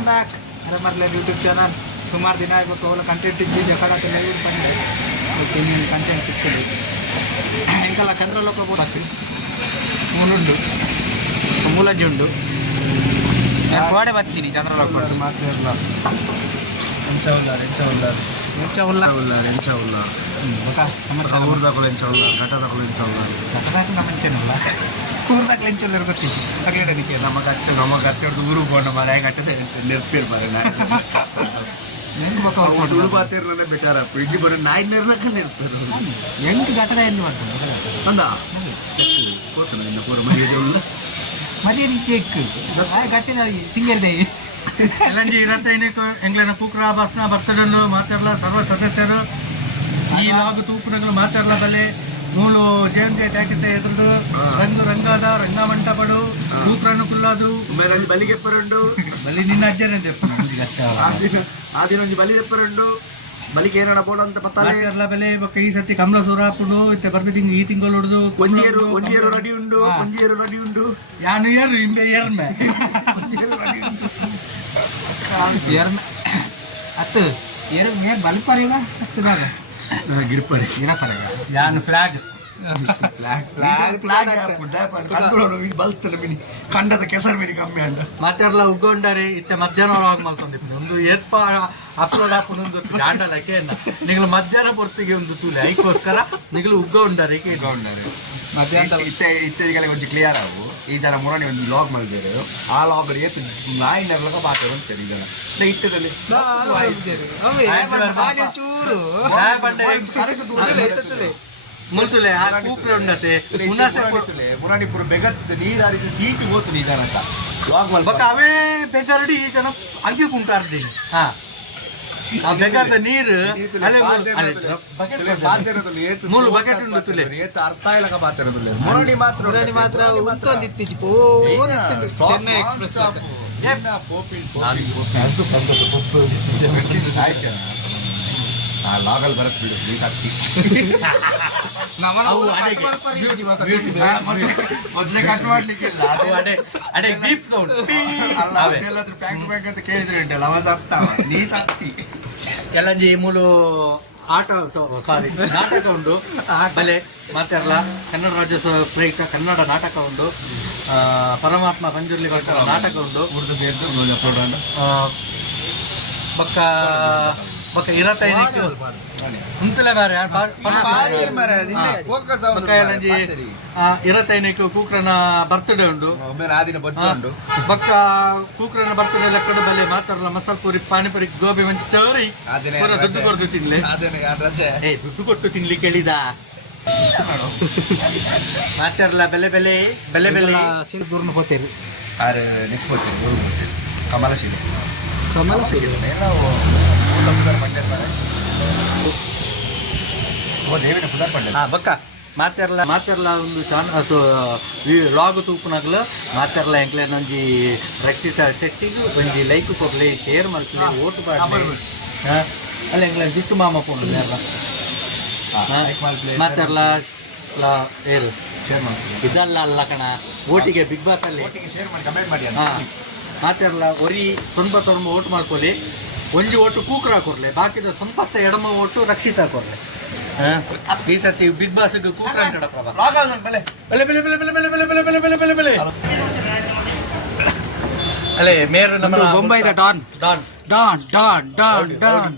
Welcome back ಮರಲೆ YouTube channel. ಸುಮಾರು ದಿನ ಆಗೋದು ಅವಳ ಕಂಟೆಂಟ್ ಇದ್ದು ಕಲಾತೆಲ್ಲ ಯೂಸ್ ಬಂದಿದೆ. ನೀನು ಕಂಟೆಂಟ್ ಸಿಗ್ತದೆ ಇಂಕಲ್ಲ ಚಂದ್ರಲೋಕ ಬೋಸಿ ಮೂಲುಂಡು ಮೂಲಜ್ಜಿ ಉಂಡು ಕೋಡೆ ಬರ್ತೀನಿ ಚಂದ್ರಲೋಕ ಮಾತಾಡಲ್ಲ ಎಂಚ ಉಲ್ಲಾರ ಊರ್ದಾಗಳು ಎಂಚ ಉಲ್ಲಾರ ಘಟದಾಗಳು ಎಂಚ ಉಲ್ಲಾರ ಘಟದಾಕ ಮಂಚೇನಲ್ಲ ಕೂರ್ದಾಕ ಎಂಚುಲ್ಲರು ಗೊತ್ತಿತ್ತು ತಗಲಿಡನಿಕೆ ನಮ್ಮ ಗಟ್ಟೆ ಊರು ಬೋಂಡ ಮರ ಗಟ್ಟದೆ ನೆರ್ಪೇರು ಮರ ಹೆಂಗೆ ಉಳುಬಾತಿರ್ಲೇ ಬೆಟರ್ ಇಜ್ಜಿ ಬರೋ ನಾಯಿ ನೆರ್ಲಕ್ಕ ನೆರ್ಪೇರು ಹೆಂಗೆ ಘಟದ ಎಂದು ಮಾಡ್ತಾರೆ ಅಂದ ಕೋತನ ಇನ್ನು ಪೂರ ಮರ್ಯಾದೆ ಉಳ್ಳ ಮರ್ಯಾದೆ ಚೆಕ್ ಗಟ್ಟಿನ ಸಿಂಗಲ್ದೇ ಎಲಂಜಿ ಇರತ್ತೈನಕ್ಕೆ ಎಂಗ್ಲನ ಕೂಕ್ರ ಬಸ್ನ ಬರ್ತಡನ್ನು ಮಾತಾಡಲ ಸರ್ವ ಸದಸ್ಯರು ಈ ಲಾಗು ತೂಪುನಗಳು ಮಾತಾಡಲ ಬಲೆ ನೂಲು ಜಯಂತಿ ಟ್ಯಾಕಿತ ಎದುರು ರಂಗಾದ ರಂಗಮಂಟಪಡು ಕೂಕ್ರನ್ನು ಕುಲ್ಲದು ಮೇರಲ್ಲಿ ಬಲಿಗೆ ಎಪ್ಪರುಂಡು ಬಲಿ ನಿನ್ನ ಅಜ್ಜನ ಆ ದಿನ ಒಂಜಿ ಬಲಿ ಎಪ್ಪರುಂಡು ಬಲಿಗೆ ಏನಡ ಬೋಡ ಅಂತ ಮಾತಾಡಲ ಬಲೆ ಈ ಸತಿ ಕಮಲ ಸೂರಾಪುಡು ಇತ್ತೆ ಬರ್ಬಿ ಈ ತಿಂಗಳು ಹೊಡೆದು ಒಂಜಿಯರು ರೆಡಿ ಉಂಡು ಯಾನು ಏರು ಇಂಬೆ ಏರ್ಮೆ ಅತ್ತು ಎರಡು ಮೇ ಬಲ್ಪರಿಗ ಹತ್ತದಾಗ ಗಿಡಪರಿ ಯಾನು ಫ್ಲಾಗ್ ಬಲ್ತನ ಮಿನಿ ಕಂಡದ ಕೆಸರು ಮಿನಿ ಕಮ್ಮಿ ಅಂಡ ಮಾತಾಡಲ ಉಗ್ಗೊಂಡರೆ ಇತ್ತೆ ಮಧ್ಯಾಹ್ನ ಒಳಗೆ ಮಲ್ತೊಂದಿಪ್ಪು ಒಂದು ಎಪ್ಪ ಅಪ್ಲೋಡ್ ಹಾಕೊಂಡು ಜಾಂಡಲ ಕೇನ ನಿಗಳು ಮಧ್ಯಾಹ್ನ ಪೊರ್ತಿಗೆ ಒಂದು ತೂಲೆ ಐಕೋಸ್ಕರ ನಿಗಳು ಉಗ್ಗೊಂಡರೆ ಮಧ್ಯಾಹ್ನ ಇತ್ತೆಗೆಲ್ಲ ಕೊಂಚ ಕ್ಲಿಯರ್ ಆವು ಈ ಜನ ಮುರಣಿ ಒಂದು ಲಾಗ್ ಮಾಡಿದ್ರು ಆ ಲಾಗ್ ಏತು ನಾಯಿ ನೆರಲಕ ಬಾತ ಅಂತೇಳಿ ಈ ಜನ ಇಟ್ಟದಲ್ಲಿ ಮುಲ್ತುಲೆ ಆ ಕೂಪ್ರೆ ಉಂಡತೆ ಮುರಾಣಿಪುರ ಬೆಗತ್ತಿದ ನೀರಾರಿದ ಸೀಟಿ ಹೋತು ಈ ಜನ ಅಂತ ಲಾಗ್ ಮಾಡಿ ಬಕ್ಕ ಅವೇ ಬೇಕರಡಿ ಈ ಜನ ಅಂಗಿ ಕುಂಕಾರ್ದಿ ಹಾ ಆ ಬೇಕಾದ ನೀರು ಮೂರು ಬಕೆಟ್ ಉಂಡು ತುಲೆ ಅರ್ಥ ಇಲ್ಲಕ ಬಾತಿರೋದಿಲ್ಲ ಮುರಣಿ ಮಾತ್ರ ಉಂತೊಂದಿತ್ತಿಜ್ಜಿ ಚೆನ್ನೈ ಎಕ್ಸ್ಪ್ರೆಸ್ ಲಾಗಲ್ ಬರತ್ ಬಿಡು ಪ್ಲೀಸ್ ಆಗ್ತಿ ಮೊದ್ಲೇ ಕಟ್ ಮಾಡ್ಲಿಕ್ಕಿಲ್ಲ ಅಡೆ ಬೀಪ್ ಸೌಂಡ್ ಅಲ್ಲ ಅದೆಲ್ಲಾದ್ರೂ ಪ್ಯಾಂಕ್ ಅಂತ ಕೇಳಿದ್ರೆ ಉಂಟಲ್ಲ ಅವ ಸತ್ತಾವ ನೀ ಸತ್ತಿ ಕೆಲಂಜಿ ಮೂಲು ಆಟ ಸಾರಿ ನಾಟಕ ಉಂಡು ಬಲೆ ಮಾತಾಡಲ ಕನ್ನಡ ರಾಜ್ಯೋತ್ಸವ ಪ್ರಯುಕ್ತ ಕನ್ನಡ ನಾಟಕ ಉಂಡು ಪರಮಾತ್ಮ ಸಂಜುರ್ಲಿ ಕೊಟ್ಟ ನಾಟಕ ಉಂಡು ಉರ್ದು ಸೇರ್ತು ಬಕ್ಕ ಬಕ್ಕ ಇರತ್ತೈನಕ್ಕೆ ಉಂತಲೇ ಬೇರೆ ಬಕ್ಕ ಎಲ್ಲಂಜಿ ಇರತ್ತೈನಕ್ಕೆ ಕೂಕ್ರನ ಬರ್ತ್ಡೇ ಉಂಡು ಬಕ್ಕ ಕೂಕ್ರನ ಬರ್ತ್ಡೇ ಲೆಕ್ಕದ ಬಲೆ ಮಾತಾಡಲ್ಲ ಮಸಾಲ ಪೂರಿ ಪಾನಿಪುರಿ ಗೋಬಿ ಮಂಚಿ ಚೌರಿ ದುಡ್ಡು ಕೊಡ್ದು ತಿನ್ಲಿ ದುಡ್ಡು ಕೊಟ್ಟು ತಿನ್ಲಿ ಕೇಳಿದ ಮಾತಾಡಲ್ಲ ಬೆಲೆ ಬೆಲೆ ಬೆಲೆ ಬೆಲೆ ದೂರ್ನ ಹೋಗ್ತೇವೆ ಆರು ನಿಕ್ಕೋತೀವಿ ಕಮಲಶೀಲ ಬಕ್ಕ ಮಾತಾಡಲ್ಲ ಒಂದು ಲಾಗ್ ತೂಪುನಾಗ್ಲ ಮಾತಾಡಲ್ಲ ಎಂಕ್ಲೆ ನಂಜಿ ರಕ್ಷಿತ ಶೆಟ್ಟಿಗೂ ಒಂಜಿ ಲೈಕ್ ಕೊಡ್ಲಿ ಶೇರ್ ಮಾಡ್ಲಿ ಓಟು ಪಾಡ್ಲಿ ಅಲ್ಲ ಎಂಕ್ಲೆ ಜಿಟ್ಟು ಮಾಮ ಪೋಣ ಮಾತಾಡಲ್ಲ ಏರು ಇದಲ್ಲ ಅಲ್ಲ ಕಣ ಓಟಿಗೆ ಬಿಗ್ ಬಾಸ್ ಅಲ್ಲಿ ಮಾತಾಡಲ್ಲ ಒರಿ ಸೊಂಬ ಓಟ್ ಮಾಡ್ಕೊಳ್ಳಿ ಒಂಜಿ ಓಟು ಕೂಕ್ರ ಹಾಕೊಡ್ಲಿ ಬಾಕಿದ ಸಂಪತ್ತ ಎಡಮ ಓಟು ರಕ್ಷಿತ ಹಾಕೊಡ್ಲಿ ಈ ಸತಿ ಬಿಗ್ ಬಾಸ್ ಕೂಕ್ರ ಅಲ್ಲೇ ಮೇರು ನಮ್ಮ ಬೊಂಬೈದ don don don don don don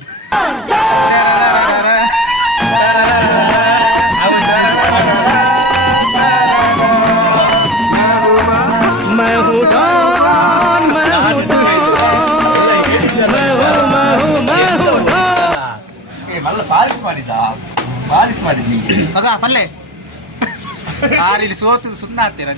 ಪಾಲಿಸ್ ಮಾಡಿದ್ ನಿಂಗೆ ಮಗ ಪಲ್ಲೆ ಆರಿಲಿ ಸೋತು ಸುಣ್ಣ ಹಾಕ್ತೀರ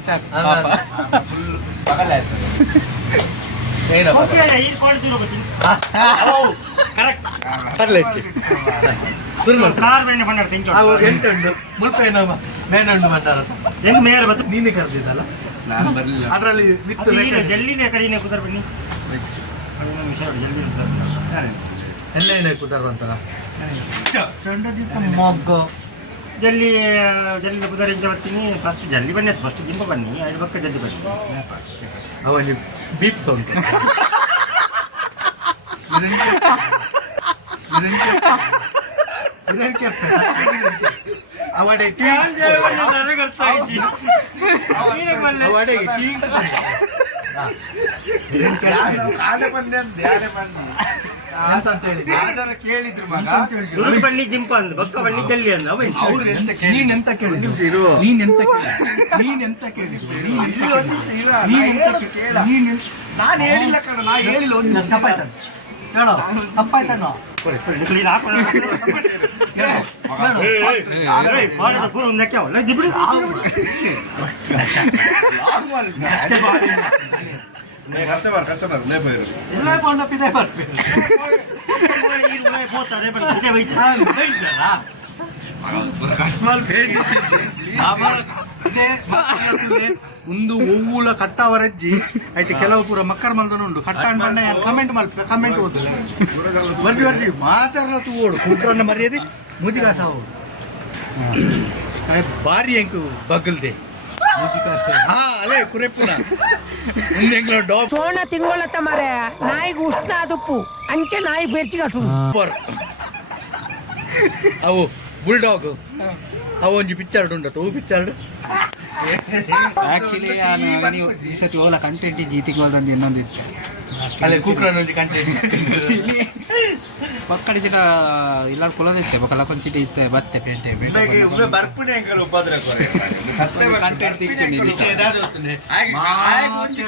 ಮೇನುಂಡು ಮಾತಾಡ ಹೆಂಗ್ ಮೇಯರ್ ಬತ್ತ ನೀನೇ ಕರೆದಿದ್ದಲ್ಲ ನಾನು ಬರ್ಲಿಲ್ಲ ಅದರಲ್ಲಿ ಜಲ್ಲಿನೇ ಕಡಿನೇ ಕುದರ್ ಬನ್ನಿ ಎಲ್ಲ ಕುದರ್ ಅಂತಲ್ಲ ಮೊಗ್ಗ ಜಲ್ಲಿ ಜಲ್ಲಿ ಕುದರಿಂದ ಬರ್ತೀನಿ ಫಸ್ಟ್ ಜಲ್ಲಿ ಬನ್ನಿ ಫಸ್ಟ್ ಜಿಂಬ ಬನ್ನಿ ಐದು ಪಕ್ಕ ಜಲ್ಲಿ ಬನ್ನಿ ಅವನಿಗೆ ಬೀಪ್ ಸೌಂಡ್ ಅವಡೆ ಕೇಳಿದ್ರು ಮಗ ಸುರುಳಿ ಬಳ್ಳಿ ಜಿಂಪ ಅಂದ್ ಬಕ್ಕ ಬಳ್ಳಿ ಚಲ್ಲಿ ಅಂದ ಅವ ಅವ್ರು ಎಂತ ನೀನೆಂತ ಕೇಳಿದ್ರು ನಾನು ಹೇಳಿಲ್ಲ ಕಣ ನಾ ಹೇಳಿಲ್ಲ ಒಂದು ನಿಮಿಷ ಹೇಳೋ ತಪ್ಪಾಯ್ತಾನೋ ಮಾಡಿದ ಪೂರ ಒಂದು ಲೆಕ್ಕ ಅವಲ್ಲ ದಿಬ್ರು ಕಸ್ಟಮರ್ ಪಿದೆ ಬರ್ಬೇಕು ಹೋಗ್ತಾರೆ ಒಂದು ಹೂವುಲ ಕಟ್ಟವರಜ್ಜಿ ಆಯ್ತು ಕೆಲವು ಪೂರ ಮಕ್ಕಳ ಮಲ್ದನುಂಡು ಕಟ್ಟ ಅಣ್ಣ ಕಮೆಂಟ್ ಮಲ್ಪೆ ಕಮೆಂಟ್ ಓದಿಲ್ಲ ಬರ್ಜಿ ಮಾತಾಡಲ ತೂ ಓಡು ಕುಟ್ರನ್ನ ಮರ್ಯಾದೆ ಮುಜಿಗ ಸಾವು ಭಾರಿ ಎಂಕು ಬಗ್ಗಲ್ದೆ ಹಾ ಅಲೇ ಕುರೆಪ್ಪುನ ಮುಂದೆ ಡಾಗ್ ಸೋನ ತಿಂಗೊಳತ್ತ ಮಾರೆ ನಾಯಿಗೆ ಉಷ್ಣ ಅದುಪ್ಪು ಅಂಚೆ ನಾಯಿ ಬೆರ್ಚಿಗ ಅವು ಬುಲ್ಡಾಗ್ ಅವು ಒಂಜಿ ಪಿಕ್ಚರ್ ಉಂಟು ಅವು ಪಿಕ್ಚರ್ ಆಕ್ಚುಲಿ ನೀವು ಈ ಸತಿ ಓಲ ಕಂಟೆಂಟ್ ಜೀತಿಗೆ ಹೋದಂದು ಇನ್ನೊಂದು ಇತ್ತು ಅಲ್ಲೇ ಕೂಕ್ರನ್ ಒಂಜಿ ಕಂಟೆಂಟ್ ಪಕ್ಕಡ ಜನ ಇಲ್ಲ ಕುಲದಿತ್ತೆ ಬಕಲಕೊಂಡ್ ಸಿಟಿ ಇತ್ತೆ ಬತ್ತೆ ಪೇಂಟೆ ಬರ್ಪಣೆ ಅಂಕಲ್ ಉಪದ್ರ ಕಂಟೆಂಟ್ ತಿಕ್ತೀನಿ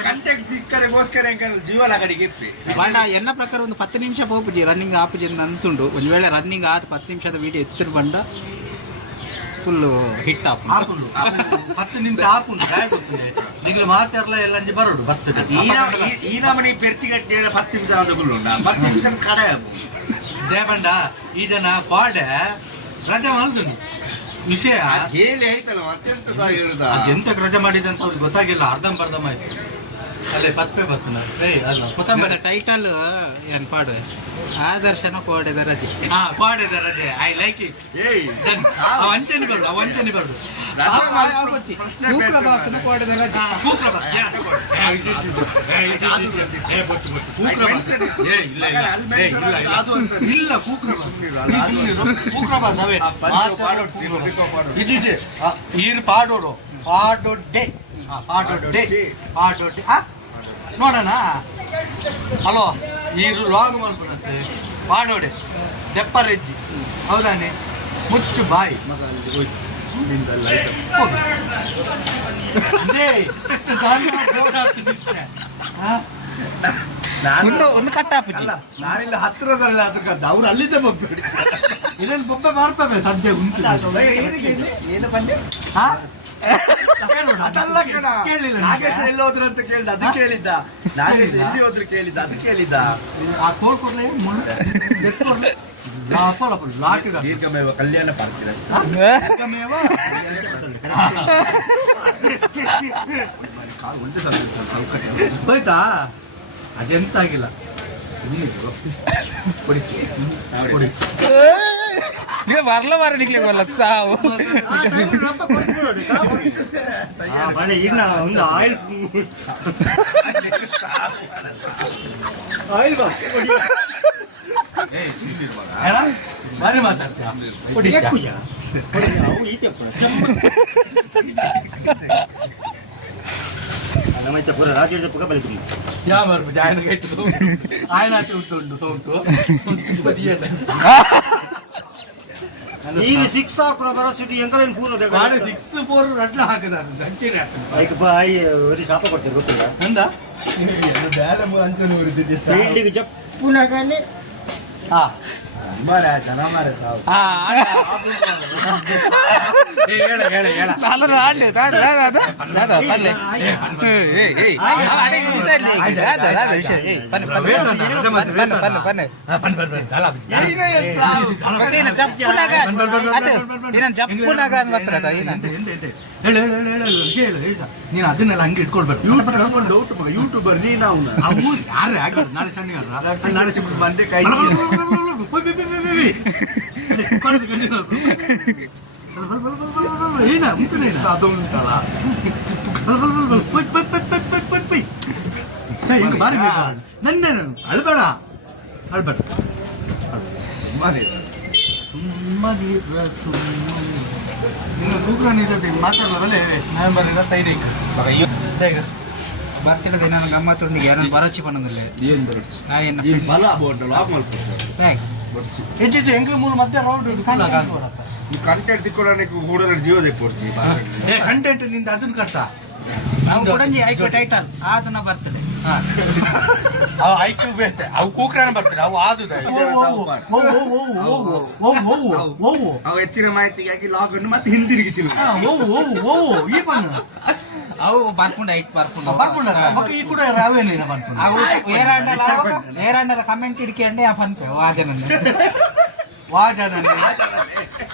ಕಂಟೆಂಟ್ ಸಿಕ್ಕರೆಗೋಸ್ಕರ ಅಂಕಲ್ ಜೀವನ ಕಡೆಗೆ ಬಾಂಡ ಎಲ್ಲ ಪ್ರಕಾರ ಒಂದು 10 ನಿಮಿಷ ಹೋಗ್ಬಿಜಿ ರನ್ನಿಂಗ್ ಆಪುಜಿ ಅಂತ ಅನ್ಸುಂಡು ಒಂದು ವೇಳೆ ರನ್ನಿಂಗ್ ಆದ 10 ನಿಮಿಷದ ವಿಡಿಯೋ ಎತ್ತಿರು ಬಂಡ ಫುಲ್ಲು ಹಿಟ್ ಹಾಕೊಂಡು 10 ನಿಮಿಷ ಹಾಕೊಂಡು ಈಗಲೂ ಮಾತಾಡಲ್ಲ ಎಲ್ಲ ಬರೋಡು ಬರ್ತದೆ ಈ ನಮನಿ ಪೆರ್ಚಿಗಟ್ಟಿ 10 ನಿಮಿಷ ಆದ ಗುಳ್ಳುಂಡ 10 ನಿಮಿಷ ಕಡೆ ದೇವಂಡ ಈ ಜನ ಕಾಡೆ ರಜೆ ಮಲ್ದು ವಿಷಯ ಹೇಳಿ ಆಯ್ತಲ್ಲ ಮತ್ತೆಂತ ಸಹ ಹೇಳುದ ಎಂತಕ್ಕೆ ರಜೆ ಮಾಡಿದೆ ಅಂತ ಅವ್ರಿಗೆ ಗೊತ್ತಾಗಿಲ್ಲ ಅರ್ಧಂಬರ್ಧಂ ಆಯ್ತು ಅಲ್ಲೇ ಪತ್ಪೆ ಬರ್ತನ ಅಲ್ಲ ಕೊತ್ತಂಬರಿ ಟೈಟಲ್ ಏನ್ ಪಾಡು ಆದರ್ಶನ ಕೋಡೆದ ರಜೆ ಕಾಡೆದ ರಜೆ ಐ ಲೈಕ್ ಇಟ್ ವಂಚನೆ ಬರುದು ವಂಚನೆ ಬರುದು ಕೋಡೆದ ರಜೆ ಇಲ್ಲ ಕೂಕ್ರಬಾಸ್ ಅವೇ ಇದಿದೆ ಈರು ಪಾಡೋಡು ಪಾಡೊಡ್ಡೆ ಪಾಡೊಡ್ಡೆ ಪಾಡೊಡ್ಡೆ ನೋಡೋಣ ಹಲೋ ಈರು ಲಾಗ್ ಮಾಡ್ಕೊಳತ್ತೆ ಪಾಡೋಡೆ ದೆಪ್ಪರೆಜ್ಜಿ ಹೌದಾನೆ ಮುಚ್ಚು ಬಾಯಿ ಒಂದು ಕಟ್ಟಾಪುಜಿ ನಾನಿಲ್ಲ ಹತ್ತಿರದಲ್ಲ ಅದಕ್ಕಂತ ಅವ್ರು ಅಲ್ಲಿದ್ದ ಬೊಬ್ಬೆ ಇದನ್ನು ಬೊಬ್ಬೆ ಮಾಡ್ತವೆ ಸದ್ಯ ಉಂಟು ಏನು ಬಂದೆ ಅದಲ್ಲ ಕಣ ನಾಗೇಶ್ ಎಲ್ಲಿ ಹೋದ್ರು ಅಂತ ಕೇಳಿದ ಅದು ಕೇಳಿದ್ದ ನಾಗೇಶ್ ಎಲ್ಲಿ ಹೋದ್ರು ಕೇಳಿದ್ದ ಅದು ಕೇಳಿದ್ದ ಆ ಕೋಡ್ ಕೊಡ್ಲೆ ಮುಳ್ಳು ದೀರ್ಘಮೇವ ಕಲ್ಯಾಣ ಪಾರ್ಕಿರ ಸೌಕರ್ಯ ಹೋಯ್ತಾ ಅದೆಂತ ಆಗಿಲ್ಲ ಬರ್ಲ ಬಾರ ನಿಕ್ಲಿಕ್ಕೆ ಬರಲ್ಲ ಸಾವು ಈಗ ಒಂದು ಆಯಿಲ್ ಬಾಸ್ ಬಾರಿ ಮಾತಾಡ್ತೀಯ ನಮ್ಮೈತೆ ಪೂರ ರಾಜ್ಯದ ಪುಗ ಬಲಿತು ಯಾ ಬರ್ಬೋದು ఆయన ಕೈತು ఆయన ಉಂಟು ಸೌಂಟು ಈಗ 6 ಹಾಕೋಣ ಬರಸಿಟಿ ಎಂಕಲೇನ್ ಫೋನ್ ಅದ ಗಾಡಿ 6 4 ರಡ್ಲ ಹಾಕದ ಅಂಚೆನೆ ಐಕ ಬಾಯಿ ಒರಿ ಸಾಪ ಕೊಡ್ತಾರೆ ಗೊತ್ತಿಲ್ಲ ಅಂದ ಬೇರೆ ಅಂಚನೆ ಊರಿದ್ದೆ ಫೀಲ್ಡಿಗೆ ಜಪ್ಪುನಾಗನೆ ಹಾ ಮಾರೆ ಜನ ಮಾರೆ ಸಾವು ಹೇಳ ಹೇಳ ಹೇಳ ನಾನು ಆಡ್ಲಿ ನೀನು ಅದನ್ನೆಲ್ಲ ಹಂಗೆ ಇಟ್ಕೊಳ್ಬೇಕು ಯೂಟ್ಯೂಬರ್ ನೀ ನಾವು ಯಾರೇ ಆಗಿಲ್ಲ ನಾಳೆ ಶನಿವಾರ ನಾಳೆ ಬಂದೆ ಕೈ ಏನ ಮುಂಚೆ ಅದು ಉಂಟಲ್ಲ ಬಾರಿ ನನ್ನ ಅಳ್ಬೇಡ ಅಳ್ಬೇಡ ಇನ್ನು ಕೂಕ್ರನ್ ಇದ್ದದ್ದು ಮಾತಾಡೋದಲ್ಲೇ ನವೆಂಬರ್ 25 ಬರ್ತಿರೋ ದಿನ ಗಮ್ಮತ್ತು ಯಾರು ಬರಚಿ ಪಣ್ಣದಲ್ಲಿ ಈ ಬಲ ಬೋರ್ಡ್ ಲಾಕ್ ಮಾಡ್ಕೊಡ್ತಾರೆ ಹೆಚ್ಚು ಎಂಕ್ಲು ಮೂಲ ಮಧ್ಯೆ ರೌಂಡ್ ಈ ಕಂಟೆಂಟ್ ತಿಕ್ಕೊಳ್ಳೋಕೆ ಹುಡುಗರ ಜೀವ ತೆಕ್ಕೊಡ್ಸಿ ಕಂಟೆಂಟ್ ನಿಂದ ಅದನ್ನ ಕರ್ಸ ನಾವು ಕೊಡಂಜಿ ಐಕೋ ಟೈಟಲ್ ಅದನ್ನ ಬರ್ತದೆ ಅವು ಐಕ್ಳು ಬೇತೆ ಅವು ಕೂಕ್ರನ ಬರ್ತದೆ ಅವು ಆದುದ ಅವು ಹೆಚ್ಚಿನ ಮಾಹಿತಿಗಾಗಿ ಲಾಗ್ ಅನ್ನು ಮತ್ತೆ ಹಿಂದಿರುಗಿಸಿರು ಈ ಬಣ್ಣ ಅವು ಬರ್ಕೊಂಡು ಐಟ್ ಬರ್ಕೊಂಡ ಈ ಕೂಡ ರಾವೇನೇನ ಬರ್ಕೊಂಡು ಅವು ಏರಾಂಡಲ ಕಮೆಂಟ್ ಹಿಡ್ಕೊಂಡೆ ಆ ಪಂಪೆ ವಾಜನ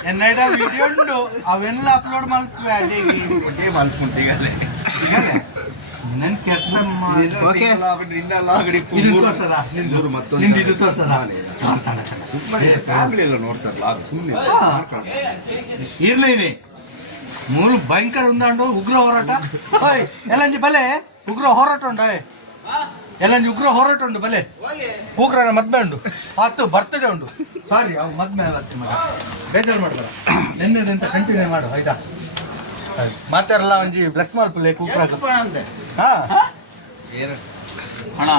ಎನ್ನಡ ವಿಡಿಯೋ ಉಂಟು ಅವೆಲ್ಲ ಅಪ್ಲೋಡ್ ಮಾಡ್ತೀವಿ ಮಲ್ಪುಂಟು ಈಗಲೇ ನನ್ ಕೆಟ್ಟ ಓಕೆ ಫ್ಯಾಮಿಲಿ ಎಲ್ಲ ನೋಡ್ತಾರೆ ಲಾಗ್ ಸುಮ್ಮನೆ ಇರ್ಲೇನೆ ಮೂಲ ಭಯಂಕರ ಉಂದಾಂಡು ಉಗ್ರ ಹೋರಾಟ ಓಯ್ ಎಲ್ಲಂಜಿ ಬಲೆ ಉಗ್ರ ಹೋರಾಟ ಉಂಡ ಎಲ್ಲಂಜಿ ಉಗ್ರ ಹೋರಾಟ ಉಂಡು ಬಲೆ ಕೂಕ್ರನ ಮದ್ಮೆ ಉಂಡು ಹತ್ತು ಬರ್ತಡೇ ಉಂಡು ಸಾರಿ ಅವು ಮದ್ಮೆ ಬರ್ತೀನಿ ಮಗ ಬೇಜಾರು ಮಾಡ್ಬೇಡ ನೆನ್ನೆದಂತ ಕಂಟಿನ್ಯೂ ಮಾಡು ಆಯ್ತಾ ಮಾತಾರಲ್ಲ ಒಂಜಿ ಬ್ಲೆಸ್ ಮಾಡ್ಪುಲೆ ಕೂಕ್ರಾಗ ಹಾ ಹಣ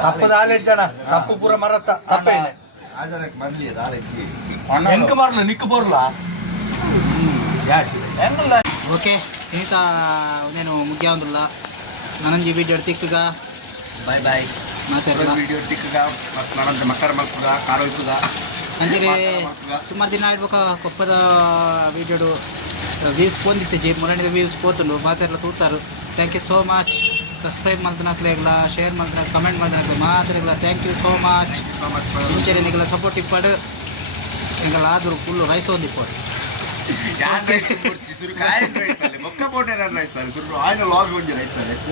ತಪ್ಪದ ಆಲೆ ಜನ ತಪ್ಪು ಪೂರ ಮರತ್ತ ತಪ್ಪೇನೆ ಎಂಕ ಮರಲ ನಿಕ್ಕು ಬರಲ್ಲ ಹೆಂಗಲ್ಲ ಓಕೆ ಇಂತ నేను ముగ్యాందుల్లా ನನಂಜಿ ವಿಡಿಯೋ ತಿಕ್ಕಗ ಬಾಯ್ ಬಾಯ್ ಮಾತಾಡ ವಿಡಿಯೋ ಟಿಕ್ಕಗ ಮಸ್ತ್ ನಡಂತ ಮಕ್ಕರ ಮಲ್ಪುಗ ಕಾರು ಇಪ್ಪುಗ ಅಂಜಲಿ ಸುಮಾರು ದಿನ ಆಡ್ಬೇಕ ಕೊಪ್ಪದ ವಿಡಿಯೋಡು ವ್ಯೂಸ್ ಪೋಂದಿತ್ತೆ ಜಿ ಮೊರಣಿದ ವ್ಯೂಸ್ ಪೋತುಂಡು ಮಾತೆಲ್ಲ ತೂತಾರು thank you so much subscribe ಮಾಡ್ತನಾಕ್ಲೆಗ್ಲ ಶೇರ್ ಮಾಡ್ತನಾಕ್ ಕಮೆಂಟ್ ಮಾಡ್ತನಾಕ್ಲೆ ಮಾತಾಡಲ್ಲ ಥ್ಯಾಂಕ್ ಯು ಸೋ ಮಚ್ ಇಂಚೆ ನಿಗಲ ಸಪೋರ್ಟ್ ಇಪ್ಪಡು ಎಂಗಲ್ಲ ಆದರೂ ಫುಲ್ಲು ರೈಸ್ ಒಂದಿಪ್ಪಡು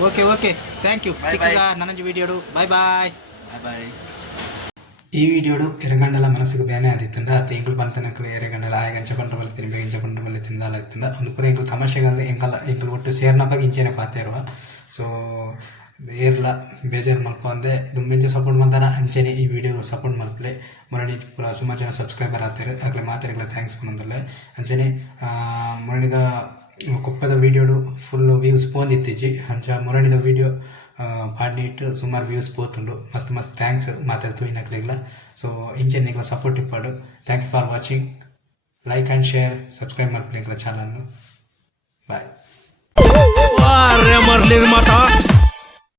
ಓಕೆ ಓಕೆ ಥ್ಯಾಂಕ್ ಯು ನನಂಜಿ ವಿಡಿಯೋಡು ಬಾಯ್ ಬಾಯ್ ಬಾಯ್ ಈ ವಿಡಿಯೋಡು ಎರಗಂಡಲ ಮನಸ್ಸಿಗೆ ಬೇನೆ ಆದಿತ್ತಂಡ ಅತ್ತ ಎಂಕಲ್ ಬಂತನಕಲು ಎರಗಂಡಲ ಆಯಗಂಚ ಪಂಡ್ರ ಬಲ್ಲಿ ತಿನ್ಬೇಕು ಇಂಚ ಪಂಡ್ರ ಬಲ್ಲಿ ತಿಂದಾಲ ಆಯ್ತಂಡ ಒಂದು ಪೂರ ಎಂಕಲ್ ತಮಾಷೆಗಾದ್ರೆ ಎಂಕಲ್ ಒಟ್ಟು ಸೇರ್ನಪ್ಪಾಗ ಇಂಚೆನೆ ಪಾತೇರುವ ಸೊ ಏರ್ಲ ಬೇಜಾರು ಮಲ್ಪ ಅಂದೆ ದುಂಬೆಂಚೆ ಸಪೋರ್ಟ್ ಮಾಡ್ತಾರ ಅಂಚೆನೆ ಈ ವಿಡಿಯೋ ಸಪೋರ್ಟ್ ಮಲ್ಪಲೆ ಮೊರಡಿ ಪೂರ ಸುಮಾರು ಜನ ಸಬ್ಸ್ಕ್ರೈಬರ್ ಆಗ್ತಾರೆ ಆಗಲೇ ಮಾತಾಡಿಗಳ ಥ್ಯಾಂಕ್ಸ್ ಬಂದಲ್ಲ ಅಂಚೆನೆ ಮೊರಡಿದ ಕೊಪ್ಪದ ವಿಡಿಯೋಡು ಫುಲ್ ವ್ಯೂಸ್ ಪೋಂದಿತ್ತಿಜ್ಜಿ ಅಂಚ ಮೊರಡಿದ ವಿಡಿಯೋ ಪಾಡಿಟ್ಟು ಸುಮಾರು ವ್ಯೂಸ್ ಪೋತುಂಡು ಮಸ್ತ್ ಮಸ್ತ್ ಥ್ಯಾಂಕ್ಸ್ ಮಾತಾಡ್ತು ಇನ್ನಕ್ಲಿಗ್ಲ ಸೊ ಇಂಚೆನ್ ನಿಗ್ಲ ಸಪೋರ್ಟ್ ಇಪ್ಪಾಡು thank you for watching like and share subscribe ಮಾಡ್ಕೊಳ್ಳಿ ಚಾನಲ್ನು ಬಾಯ್ ನಿರ್ಮಾತ